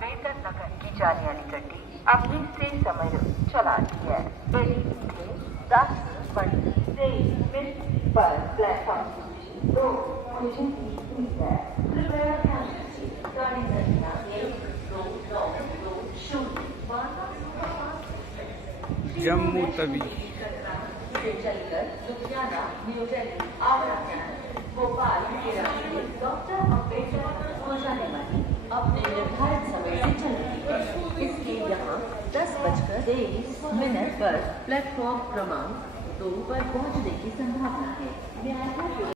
अम्बेडकर नगर की जाने वाली गड्डी अपनी से समय चलाती है। गड्डी थे 10:23 पर प्लेटफॉर्म 2 स्टेशन की हुई है। कृपया ध्यान रखिए गाड़ी संख्या 12920 जम्मू तवी से चलकर लुधियाना, न्यू दिल्ली, आगरा, भोपाल के रास्ते डॉक्टर अम्बेडकर हो जाने वाली अपने निर्धारित समय से चल रही है। इसके यहाँ 10:23 पर प्लेटफॉर्म क्रमांक 2 पर पहुँचने की संभावना है।